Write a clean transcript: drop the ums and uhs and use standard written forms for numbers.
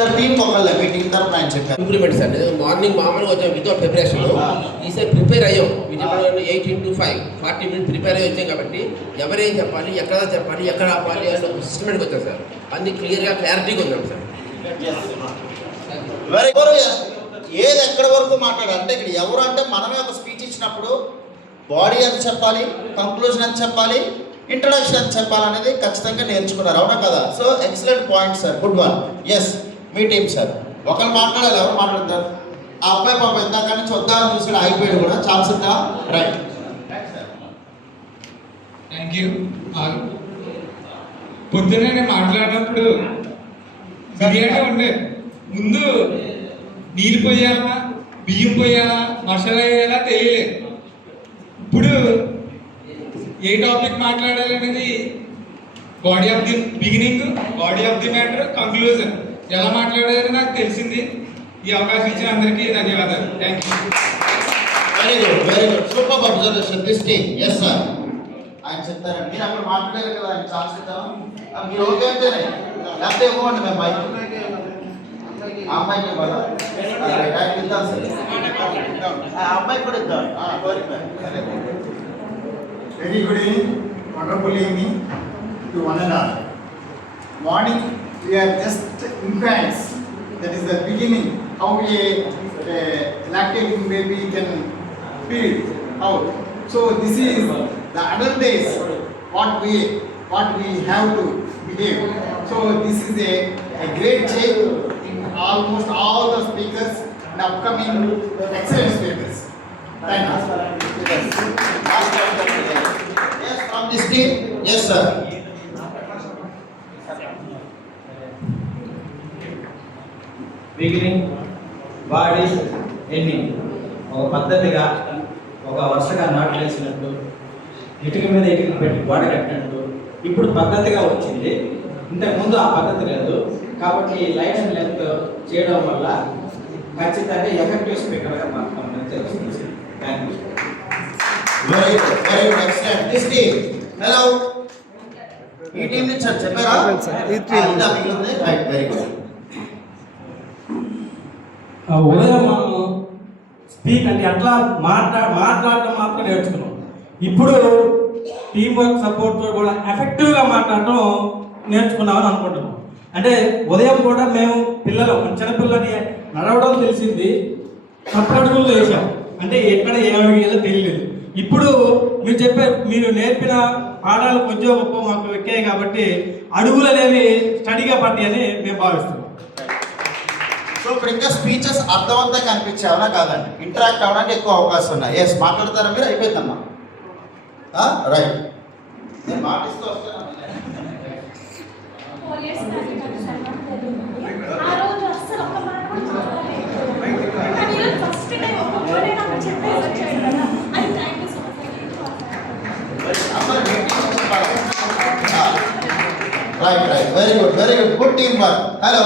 Sir టీంకి ఒకళ్ళే మీ team తరఫున ఆయన చెప్పారు ఇంప్లిమెంట్ సార్ మార్నింగ్ మామూలుగా వచ్చాం వితౌట్ ప్రిపరేషన్ ఈసారి ప్రిపేర్ అయ్యాం విజయవాడ 8 into 5 40 minutes ప్రిపేర్ అయ్యి వచ్చాం కాబట్టి ఎవరేం చెప్పాలి ఎక్కడ ఆపాలి అని సిస్టమేటిక్ వచ్చాం సార్ అన్ని క్లారిటీగా ఉన్నాం సార్. వెరీ ఏది ఎక్కడి వరకు మాట్లాడాలి అంటే ఇక్కడ ఎవరు అంటే మనమే ఒక స్పీచ్ ఇచ్చినప్పుడు బాడీ అని చెప్పాలి, కంక్లూజన్ అని చెప్పాలి, ఇంట్రడక్షన్ అని చెప్పాలనేది ఖచ్చితంగా నేర్చుకున్నారు, అవునా కదా? So excellent point sir, good one. Yes మీ టీం సార్. ఒకరు మాట్లాడాలి, ఎవరు మాట్లాడతారు? ఆ అబ్బాయి పాప ఇందాక నుంచి వద్దామని చూసాడు, ఆగిపోయాడు కూడా. ఛాన్స్ ఉందా? రైట్. Thank you. పొద్దున్నే నేను మాట్లాడినప్పుడు బిర్యానీ ఉండే ముందు నీళ్ళు పోయాలా, బియ్యం పోయాలా, మసాలా వేయాలా తెలియలేదు. ఇప్పుడు ఏ టాపిక్ మాట్లాడాలి అనేది body of the beginning, body of the matter, conclusion ఎలా మాట్లాడాలని నాకు తెలిసింది. ఈ అవకాశం ఇచ్చిన అందరికీ ధన్యవాదాలు. Thank you. Very good, very good, super observation this team. Yes sir, ఆయన చెప్తారండి. మీరు అక్కడ మాట్లాడారు కదా, ఆయన ఛాన్స్ ఇద్దాం. మీరు ఓకే అంటేనే, లేకపోతే ఇవ్వండి మేము బయట అమ్మాయికి ఇవ్వాలి. ఇద్దాం సార్, అమ్మాయికి కూడా ఇద్దాం. Very good evening, wonderful evening to one and all. Morning, we are just infants. That is the beginning. How a lactating baby can feed out. So this is the adult days. What we have to behave. So this is a great change in almost all the speakers and upcoming excellent speakers. Thank you. Yes, from this team. Yes, sir. Beginning, body, ending ఒక పద్ధతిగా ఒక వరుసగా నాట్లు వేసినట్టు, ఇటుక మీద ఇటుక పెట్టి గోడ కట్టినట్టు ఇప్పుడు పద్ధతిగా వచ్చింది. ఇంతకుముందు ఆ పద్ధతి లేదు. కాబట్టి లైట్ అండ్ లెంత్ చేయడం వల్ల ఖచ్చితంగా ఎఫెక్టివ్ స్పీకర్గా మాత్రం తెలుస్తుంది. Thank you. Very good, very good, excellent. This team. Hello. ఈ టీం నుంచి చెప్పారా? Right, very good. ఉదయం మనం స్పీక్ అంటే అట్లా మాట్లాడటం మాత్రం నేర్చుకున్నాం. ఇప్పుడు టీం వర్క్ సపోర్ట్తో కూడా ఎఫెక్టివ్గా మాట్లాడటం నేర్చుకున్నామని అనుకుంటున్నాం. అంటే ఉదయం కూడా మేము చిన్నపిల్లని నడవడం తెలిసింది, తప్పడుగులు వేసాం. అంటే ఎక్కడ ఏ అడిగేదో తెలియలేదు. ఇప్పుడు మీరు నేర్పిన పాఠాలు కొంచెం గొప్ప మాకు ఎక్కాయి కాబట్టి అడుగులు అనేవి స్టడీగా పడ్డాయని మేము భావిస్తున్నాం. సో ఇప్పుడు ఇంకా స్పీచెస్ అర్థవంతంగా అనిపించావనా కాదండి? ఇంటరాక్ట్ అవ్వడానికి ఎక్కువ అవకాశం ఉన్నాయి. ఎస్, మాట్లాడతారా మీరు? అయిపోయిందమ్మా. రైట్, నేను మాటిస్తూ వస్తాను. Right, very good, good teamwork. Hello.